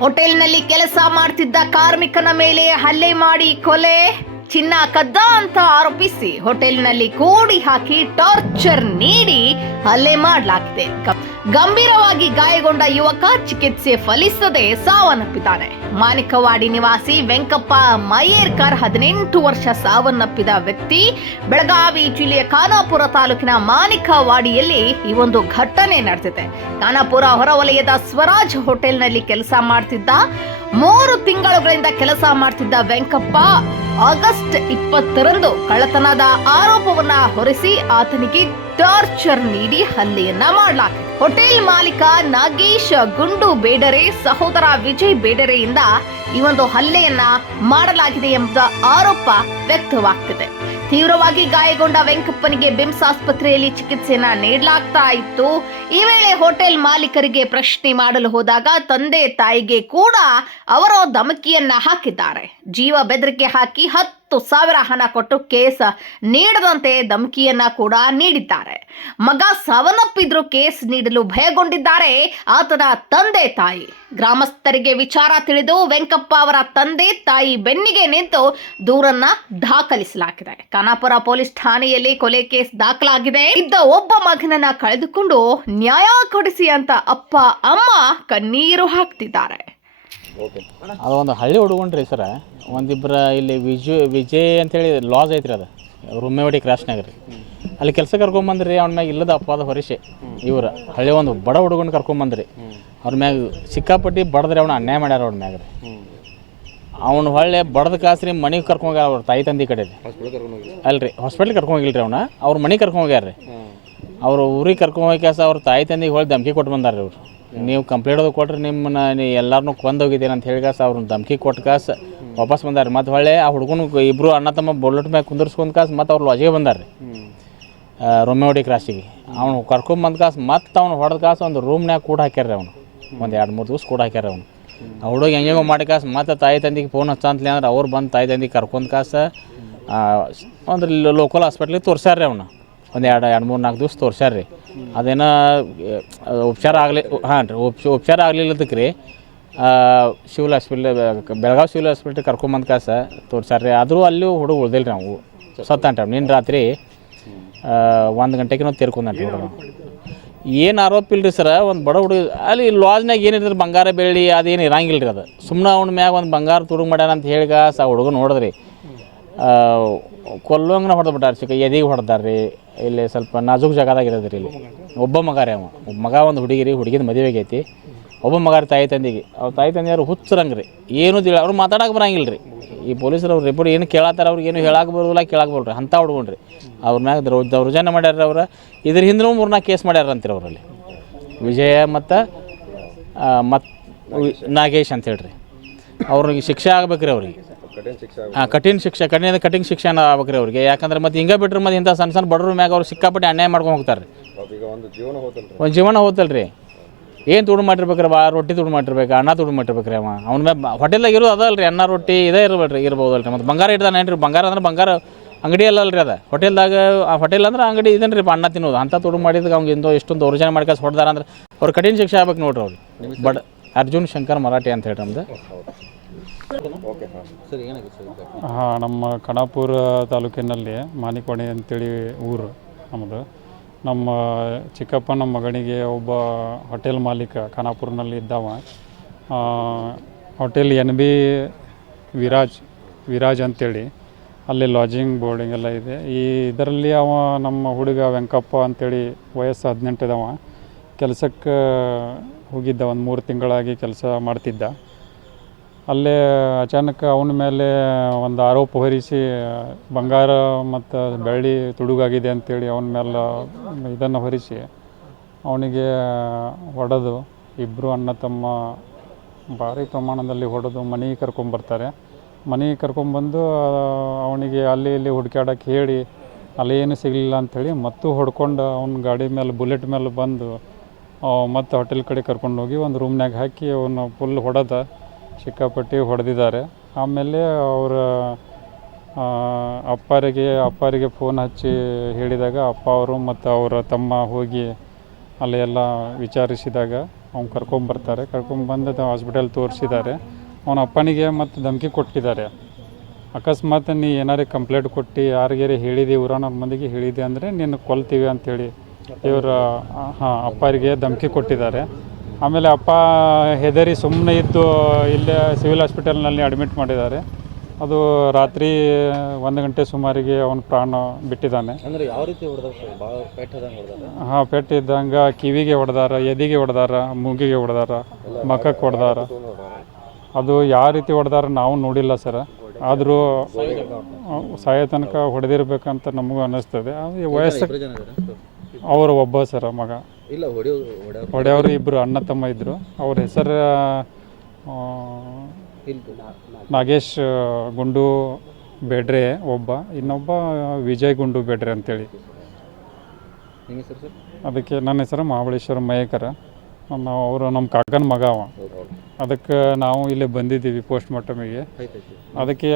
ಹೋಟೆಲ್ನಲ್ಲಿ ಕೆಲಸ ಮಾಡ್ತಿದ್ದ ಕಾರ್ಮಿಕನ ಮೇಲೆ ಹಲ್ಲೆ ಮಾಡಿ ಕೊಲೆ, ಚಿನ್ನ ಕದ್ದ ಅಂತ ಆರೋಪಿಸಿ ಹೋಟೆಲ್ನಲ್ಲಿ ಕೋಡಿ ಹಾಕಿ ಟಾರ್ಚರ್ ನೀಡಿ ಹಲ್ಲೆ ಮಾಡಲಾಗಿದೆ. ಗಂಭೀರವಾಗಿ ಗಾಯಗೊಂಡ ಯುವಕ ಚಿಕಿತ್ಸೆ ಫಲಿಸದೆ ಸಾವನ್ನಪ್ಪಿದ್ದಾನೆ. ಮಾಣಿಕವಾಡಿ ನಿವಾಸಿ ವೆಂಕಪ್ಪ ಮಯೇರ್ಕರ್ 18 ವರ್ಷ ಸಾವನ್ನಪ್ಪಿದ ವ್ಯಕ್ತಿ. ಬೆಳಗಾವಿ ಜಿಲ್ಲೆಯ ಖಾನಾಪುರ ತಾಲೂಕಿನ ಮಾಣಿಕವಾಡಿಯಲ್ಲಿ ಈ ಒಂದು ಘಟನೆ ನಡೆದಿದೆ. ಖಾನಾಪುರ ಹೊರವಲಯದ ಸ್ವರಾಜ್ ಹೋಟೆಲ್ನಲ್ಲಿ ಕೆಲಸ ಮಾಡ್ತಿದ್ದ 3 ತಿಂಗಳುಗಳಿಂದ ಕೆಲಸ ಮಾಡ್ತಿದ್ದ ವೆಂಕಪ್ಪ ಆಗಸ್ಟ್ 20ರಂದು ಕಳ್ಳತನದ ಆರೋಪವನ್ನ ಹೊರಿಸಿ ಆತನಿಗೆ ಟಾರ್ಚರ್ ನೀಡಿ ಹಲ್ಲೆಯನ್ನ ಮಾಡಲಾಗಿದೆ. ಹೋಟೆಲ್ ಮಾಲೀಕ ನಾಗೇಶ್ ಗುಂಡು ಬೇಡರೆ ಸಹೋದರ ವಿಜಯ್ ಬೇಡರೆಯಿಂದ ಈ ಒಂದು ಹಲ್ಲೆಯನ್ನ ಮಾಡಲಾಗಿದೆ ಎಂಬ ಆರೋಪ ವ್ಯಕ್ತವಾಗ್ತಿದೆ. ತೀವ್ರವಾಗಿ ಗಾಯಗೊಂಡ ವೆಂಕಪ್ಪನಿಗೆ ಬಿಮ್ಸ್ ಆಸ್ಪತ್ರೆಯಲ್ಲಿ ಚಿಕಿತ್ಸೆಯನ್ನ ನೀಡಲಾಗ್ತಾ ಇತ್ತು. ಈ ವೇಳೆ ಹೋಟೆಲ್ ಮಾಲೀಕರಿಗೆ ಪ್ರಶ್ನೆ ಮಾಡಲು ಹೋದಾಗ ತಂದೆ ತಾಯಿಗೆ ಕೂಡ ಅವರು ಧಮಕಿಯನ್ನ ಹಾಕಿದ್ದಾರೆ. ಜೀವ ಬೆದರಿಕೆ ಹಾಕಿ 10,000 ಹಣ ಕೊಟ್ಟು ಕೇಸ್ ನೀಡದಂತೆ ಧಮಕಿಯನ್ನ ಕೂಡ ನೀಡಿದ್ದಾರೆ. ಮಗ ಸಾವನ್ನಪ್ಪಿದ್ರು ಕೇಸ್ ನೀಡಲು ಭಯಗೊಂಡಿದ್ದಾರೆ ಆತನ ತಂದೆ ತಾಯಿ. ಗ್ರಾಮಸ್ಥರಿಗೆ ವಿಚಾರ ತಿಳಿದು ವೆಂಕಪ್ಪ ಅವರ ತಂದೆ ತಾಯಿ ಬೆನ್ನಿಗೆ ನಿಂತು ದೂರನ್ನ ದಾಖಲಿಸಲಾಗಿದೆ. ಖಾನಾಪುರ ಪೊಲೀಸ್ ಠಾಣೆಯಲ್ಲಿ ಕೊಲೆ ಕೇಸ್ ದಾಖಲಾಗಿದೆ. ಇದ್ದ ಒಬ್ಬ ಮಗನನ್ನ ಕಳೆದುಕೊಂಡು ನ್ಯಾಯ ಕೊಡಿಸಿ ಅಂತ ಅಪ್ಪ ಅಮ್ಮ ಕಣ್ಣೀರು ಹಾಕ್ತಿದ್ದಾರೆ. ಅದು ಒಂದು ಹಳ್ಳಿ ಹುಡುಗಣ್ರಿ ಸರ, ಒಂದಿಬ್ಬರ ಇಲ್ಲಿ ವಿಜಯ್ ಅಂತೇಳಿ ಲಾಸ್ ಐತ್ರಿ, ಅದು ರುಮ್ಮೇವಾಡಿ ಕ್ರಾಸ್ನಾಗ ರೀ. ಅಲ್ಲಿ ಕೆಲಸ ಕರ್ಕೊಂಬಂದ್ರಿ. ಅವ್ನ ಮ್ಯಾಗ ಇಲ್ಲದ ಅಪವಾದ ಹೊರಿಸಿ ಇವ್ರು ಹಳ್ಳಿ ಒಂದು ಬಡ ಹುಡುಗನ ಕರ್ಕೊಂಬಂದ್ರಿ. ಅವ್ರ ಮ್ಯಾಗ ಸಿಕ್ಕಾಪಟ್ಟಿ ಬಡದ್ರಿ, ಅವ್ನ ಅನ್ಯಾಯ ಮಾಡ್ಯಾರ ಅವ್ನ ಮ್ಯಾಗ ರೀ. ಅವ್ನು ಹೊಳ್ಳೆ ಬಡದ ಕಾಸ್ರಿ ಮನೆಗೆ ಕರ್ಕೊಂಡೋಗ್ಯಾರ ಅವ್ರ ತಾಯಿ ತಂದೆ ಕಡೆ ರೀ. ಅಲ್ರಿ ಹಾಸ್ಪಿಟ್ಲಿಗೆ ಕರ್ಕೊಂಡೋಗಿಲ್ರಿ ಅವ್ನ, ಅವ್ರ ಮನೆಗೆ ಕರ್ಕೊಂಡೋಗ್ಯಾರ ರೀ. ಅವ್ರು ಊರಿಗೆ ಕರ್ಕೊಂಡೋಗಿ ಕಾಸ ಅವ್ರ ತಾಯಿ ತಂದೆಗೆ ಹೊಳ್ಳಿ ಧಮಕಿ ಕೊಟ್ಟು ಬಂದಾರ ಅವ್ರು. ನೀವು ಕಂಪ್ಲೇಂಟ್ ಅದು ಕೊಟ್ರೆ ನಿಮ್ಮನ್ನ ಎಲ್ಲರನ್ನೂ ಕೊಂದೋಗಿದ್ದೇನೆ ಅಂತ ಹೇಳಿ ಕಾಸ ಅವ್ರನ್ನ ಧಮಕಿ ಕೊಟ್ಟು ಕಾಸ ವಾಪಸ್ ಬಂದಾರೆ. ಮತ್ತು ಹೊಳ್ಳೆ ಆ ಹುಡುಗನ ಇಬ್ಬರು ಅಣ್ಣ ತಮ್ಮ ಬುಲೆಟ್ ಮ್ಯಾಗ ಕುಂದರ್ಸ್ಕೊಂಡು ಕಾಸು ಮತ್ತು ಅವ್ರು ಲಾಜಿಗೆ ಬಂದಾರೆ ರೊಮ್ಮೇವಾಡಿ ಕ್ರಾಸಿಗೆ. ಅವ್ನು ಕರ್ಕೊಂಬಂದು ಕಾಸು ಮತ್ತು ಅವ್ನು ಹೊಡೆದ ಕಾಸು ಒಂದು ರೂಮ್ನಾಗ ಕೂಡ ಹಾಕ್ಯಾರ ಅವನು. ಒಂದು 2-3 ದಿವಸ ಕೂಡ ಹಾಕ್ಯಾರ ಅವನು. ಆ ಹುಡುಗ ಹೆಂಗೋ ಮಾಡಿ ಕಾಸು ಮತ್ತು ತಾಯಿ ತಂದಿಗೆ ಫೋನ್ ಹಚ್ಚಂತಲೇ ಅಂದ್ರೆ ಅವ್ರು ಬಂದು ತಾಯಿ ತಂದಿಗೆ ಕರ್ಕೊಂಡು ಕಾಸು ಒಂದು ಲೋಕಲ್ ಹಾಸ್ಪಿಟ್ಲಿಗೆ ತೋರ್ಸ್ಯಾರ ಅವನು. ಒಂದು 2-3-4 ದಿವಸ ತೋರ್ಸ್ಯಾರ ರೀ. ಅದೇನೋ ಉಪಚಾರ ಆಗಲಿ ಉಪಚಾರ ಆಗಲಿಲ್ಲದಕ್ಕೆ ರೀ ಸಿವಿಲ್ ಹಾಸ್ಪಿಟ್ಲ್ ಬೆಳಗಾವಿ ಸಿವಿಲ್ ಹಾಸ್ಪಿಟ್ಲಿಗೆ ಕರ್ಕೊಂಬಂದು ಕಾಸ ತೋರ್ಸ್ಯಾರ ರೀ. ಆದರೂ ಅಲ್ಲೂ ಹುಡುಗ ಉಳ್ದಿಲ್ಲ ರೀ. ನಾವು ಸತ್ತಂಟ ನಿನ್ನ ರಾತ್ರಿ 1 ಗಂಟೆಗೆ ನಾವು ತೀರ್ಕೊಂಡಂಟ್ರಿ ಹುಡುಗ. ಏನು ಆರೋಪ ಇಲ್ರಿ ಸರ, ಒಂದು ಬಡ ಹುಡುಗ ಅಲ್ಲಿ ಲಾಜ್ನಾಗ ಏನಿದ್ರೆ ಬಂಗಾರ ಬೆಳ್ಳಿ ಅದೇನು ಇರಂಗಿಲ್ಲ ರೀ. ಅದು ಸುಮ್ಮನೆ ಅವ್ನ ಮ್ಯಾಗ ಒಂದು ಬಂಗಾರ ತುಡುಗು ಮಾಡ್ಯಾನ ಅಂತ ಹೇಳಿ ಕಾಸ ಆ ಹುಡುಗ ನೋಡಿದ್ರಿ ಕೊಲ್ಲೋಂಗನ ಹೊಡೆದು ಬಿಟ್ಟಾರ. ಎದಿಗೆ ಹೊಡೆದಾರ ರೀ. ಇಲ್ಲಿ ಸ್ವಲ್ಪ ನಾಜೂಕ್ ಜಾಗದಾಗ ಇರೋದು ರೀ. ಇಲ್ಲಿ ಒಬ್ಬ ಮಗ ರೀ, ಮಗ ಒಂದು ಹುಡುಗಿ ರೀ. ಹುಡುಗಿದ ಮದುವೆ ಆಗೈತಿ. ಒಬ್ಬ ಮಗ ರೀ ತಾಯಿ ತಂದೆಗೆ. ಅವ್ರ ತಾಯಿ ತಂದೆಯವ್ರು ಹುಚ್ಚರಂಗೆ ರೀ, ಏನೂ ಅವ್ರು ಮಾತಾಡೋಕೆ ಬರಂಗಿಲ್ಲ ರೀ. ಈ ಪೊಲೀಸರು ಅವ್ರು ರಿಪೋರ್ಟ್ ಏನು ಕೇಳತ್ತಾರ ಅವ್ರಿಗೆ ಏನು ಹೇಳಕ್ಕೆ ಬರೋಲ್ಲ, ಕೇಳಕ್ಕೆ ಬರೋಲ್ರಿ. ಅಂಥ ಹುಡ್ಕೊಂಡ್ರಿ ಅವ್ರ ಮ್ಯಾಗ ದೌರ್ಜನ್ಯ ಮಾಡ್ಯಾರ. ಅವ್ರು ಇದ್ರ ಹಿಂದೆ 3-4 ಕೇಸ್ ಮಾಡ್ಯಾರ ಅಂತೀರಿ ಅವರಲ್ಲಿ. ವಿಜಯ ಮತ್ತು ನಾಗೇಶ್ ಅಂತ ಹೇಳ್ರಿ. ಅವ್ರಿಗೆ ಶಿಕ್ಷೆ ಆಗ್ಬೇಕ್ರಿ. ಅವ್ರಿಗೆ ಕಠಿಣ ಶಿಕ್ಷೆ ಕಠಿಣ ಶಿಕ್ಷೆ ಆಗ್ಬೇಕ್ರಿ ಅವ್ರಿಗೆ. ಯಾಕಂದ್ರೆ ಮತ್ತು ಹಿಂಗೆ ಬಿಟ್ರೆ ಮತ್ತು ಇಂಥ ಸಣ್ಣ ಬಡವ್ರ ಮ್ಯಾಗ ಅವ್ರು ಸಿಕ್ಕಾಪಟ್ಟೆ ಅನ್ಯಾಯ ಮಾಡ್ಕೊಂಡು ಹೋಗ್ತಾರೆ ರೀ. ಒಂದು ಜೀವನ ಹೋಗ್ತಲ್ಲ ರೀ. ಏನು ತುಡು ಮಾಡಿರ್ಬೇಕ್ರಿ, ರೊಟ್ಟಿ ತುಡು ಮಾಡಿರ್ಬೇಕು, ಅನ್ನ ತುಡು ಮಾಡಿರ್ಬೇಕ್ರಿ. ಅವ್ನ ಮ್ಯಾಗ ಹೋಟೆಲ್ದಾಗ ಇರೋದು ಅದಲ್ರಿ, ಅನ್ನ ರೊಟ್ಟಿ ಇದೇ ಇರ್ಬೋದಲ್ರಿ. ಮತ್ತು ಬಂಗಾರ ಇಡ್ದಾನೇನು ರೀ? ಬಂಗಾರ ಅಂದ್ರೆ ಬಂಗಾರ ಅಂಗಡಿ ಅಲ್ಲಲ್ರಿ. ಅದು ಹೋಟೆಲ್ದಾಗ ಹೋಟೆಲ್ ಅಂದ್ರೆ ಅಂಗಡಿ ಇದೇನು ರೀ ಅನ್ನ ತಿನ್ನೋದು. ಅಂಥ ತುಡು ಮಾಡಿದಾಗ ಅವ್ಗೆ ಎಷ್ಟೊಂದು ದೌರ್ಜನ್ಯ ಮಾಡ್ಕೊಂಡು ಹೊಡೆದಾರ ಅಂದ್ರೆ ಅವ್ರು ಕಠಿಣ ಶಿಕ್ಷೆ ಆಗ್ಬೇಕು ನೋಡ್ರಿ. ಅವ್ರಿಗೆ ಅರ್ಜುನ್ ಶಂಕರ್ ಮರಾಠಿ ಅಂತ ಹೇಳಿ ನಮ್ದು. ಹಾಂ, ನಮ್ಮ ಖಾನಾಪುರ ತಾಲೂಕಿನಲ್ಲಿ ಮಾಣಿಕವಾಡಿ ಅಂತೇಳಿ ಊರು ನಮ್ಮದು. ನಮ್ಮ ಚಿಕ್ಕಪ್ಪನ ಮಗನಿಗೆ ಒಬ್ಬ ಹೋಟೆಲ್ ಮಾಲೀಕ ಖಾನಾಪುರನಲ್ಲಿ ಇದ್ದವ. ಹೋಟೆಲ್ NB ವಿರಾಜ್ ಅಂತೇಳಿ ಅಲ್ಲಿ ಲಾಡ್ಜಿಂಗ್ ಬೋರ್ಡಿಂಗ್ ಎಲ್ಲ ಇದೆ. ಇದರಲ್ಲಿ ಅವ ನಮ್ಮ ಹುಡುಗ ವೆಂಕಪ್ಪ ಅಂತೇಳಿ ವಯಸ್ಸು 18 ಇದ್ದವ. ಕೆಲಸಕ್ಕೆ ಹೋಗಿದ್ದ, ಒಂದು 3 ತಿಂಗಳಾಗಿ ಕೆಲಸ ಮಾಡ್ತಿದ್ದ. ಅಲ್ಲೇ ಅಚಾನಕ್ ಅವನ ಮೇಲೆ ಒಂದು ಆರೋಪ ಹೊರಿಸಿ ಬಂಗಾರ ಮತ್ತು ಬೆಳ್ಳಿ ತುಡುಗಾಗಿದೆ ಅಂಥೇಳಿ ಅವನ ಮೇಲೆ ಇದನ್ನು ಹೊರಿಸಿ ಅವನಿಗೆ ಹೊಡೆದು ಇಬ್ಬರು ಅಣ್ಣ ತಮ್ಮ ಭಾರಿ ಪ್ರಮಾಣದಲ್ಲಿ ಹೊಡೆದು ಮನೆಗೆ ಕರ್ಕೊಂಬರ್ತಾರೆ. ಮನೆಗೆ ಕರ್ಕೊಂಬಂದು ಅವನಿಗೆ ಅಲ್ಲಿ ಇಲ್ಲಿ ಹುಡುಕಾಡಕ್ಕೆ ಹೇಳಿ ಅಲ್ಲೇನು ಸಿಗಲಿಲ್ಲ ಅಂಥೇಳಿ ಮತ್ತು ಹೊಡ್ಕೊಂಡು ಅವನ ಗಾಡಿ ಮೇಲೆ ಬುಲೆಟ್ ಮೇಲೆ ಬಂದು ಮತ್ತು ಹೋಟೆಲ್ ಕಡೆ ಕರ್ಕೊಂಡೋಗಿ ಒಂದು ರೂಮ್ನಾಗ ಹಾಕಿ ಅವನು ಫುಲ್ ಹೊಡೆದ ಸಿಕ್ಕಾಪಟ್ಟಿ ಹೊಡೆದಿದ್ದಾರೆ. ಆಮೇಲೆ ಅವರ ಅಪ್ಪರಿಗೆ ಫೋನ್ ಹಚ್ಚಿ ಹೇಳಿದಾಗ ಅಪ್ಪ ಅವರು ಮತ್ತು ಅವರ ತಮ್ಮ ಹೋಗಿ ಅಲ್ಲಿ ಎಲ್ಲ ವಿಚಾರಿಸಿದಾಗ ಅವ್ನು ಕರ್ಕೊಂಬರ್ತಾರೆ. ಕರ್ಕೊಂಬಂದು ಹಾಸ್ಪಿಟಲ್ ತೋರಿಸಿದ್ದಾರೆ. ಅವನ ಅಪ್ಪನಿಗೆ ಮತ್ತು ಧಮಕಿ ಕೊಟ್ಟಿದ್ದಾರೆ. ಅಕಸ್ಮಾತ್ ನೀ ಏನಾರೇ ಕಂಪ್ಲೇಂಟ್ ಕೊಟ್ಟು ಯಾರಿಗಾರಿ ಹೇಳಿದೆ, ಊರನ ಮಂದಿಗೆ ಹೇಳಿದೆ ಅಂದರೆ ನಿನ್ನ ಕೊಲ್ತೀವಿ ಅಂಥೇಳಿ ಇವರು ಅಪ್ಪರಿಗೆ ಧಮಕಿ ಕೊಟ್ಟಿದ್ದಾರೆ. ಆಮೇಲೆ ಅಪ್ಪ ಹೆದರಿ ಸುಮ್ಮನೆ ಇದ್ದು ಇಲ್ಲೇ ಸಿವಿಲ್ ಹಾಸ್ಪಿಟಲ್ನಲ್ಲಿ ಅಡ್ಮಿಟ್ ಮಾಡಿದ್ದಾರೆ. ಅದು ರಾತ್ರಿ 1 ಗಂಟೆ ಸುಮಾರಿಗೆ ಅವನ ಪ್ರಾಣ ಬಿಟ್ಟಿದ್ದಾನೆ. ಅಂದರೆ ಯಾವ ರೀತಿ ಹೊಡೆದಾರ ಸರ್? ಭಾಳ ಪೆಟ್ಟದಂಗೆ ಹೊಡೆದಾರ? ಹಾಂ, ಪೆಟ್ಟಿದ್ದಂಗೆ ಕಿವಿಗೆ ಹೊಡೆದಾರ, ಎದೆಗೆ ಹೊಡೆದಾರ, ಮೂಗಿಗೆ ಹೊಡೆದಾರ, ಮಖಕ್ಕೆ ಹೊಡೆದಾರ. ಅದು ಯಾವ ರೀತಿ ಹೊಡೆದಾರ ನಾವು ನೋಡಿಲ್ಲ ಸರ್. ಆದರೂ ಸಾಯೋ ತನಕ ಹೊಡೆದಿರ್ಬೇಕಂತ ನಮಗೂ ಅನ್ನಿಸ್ತದೆ. ಅದು ವಯಸ್ಸು ಅವರು ಒಬ್ಬ ಸರ ಮಗ. ಇಲ್ಲ, ಹೊಡೆಯವರು ಇಬ್ಬರು ಅಣ್ಣ ತಮ್ಮ ಇದ್ದರು. ಅವ್ರ ಹೆಸರು ನಾಗೇಶ್ ಗುಂಡು ಬೇಡ್ರೆ ಒಬ್ಬ, ಇನ್ನೊಬ್ಬ ವಿಜಯ್ ಗುಂಡು ಬೇಡ್ರೆ ಅಂತೇಳಿ. ನಿಮ್ಮ ಹೆಸರು ಸರ್? ಅದಕ್ಕೆ ನನ್ನ ಹೆಸರು ಮಹಾಬಳೇಶ್ವರ ಮಯೇಕರ. ಅವರು ನಮ್ಮ ಕಾಕನ ಮಗ ಅವ. ಅದಕ್ಕೆ ನಾವು ಇಲ್ಲೇ ಬಂದಿದ್ದೀವಿ ಪೋಸ್ಟ್ ಮಾರ್ಟಮಿಗೆ. ಅದಕ್ಕೆ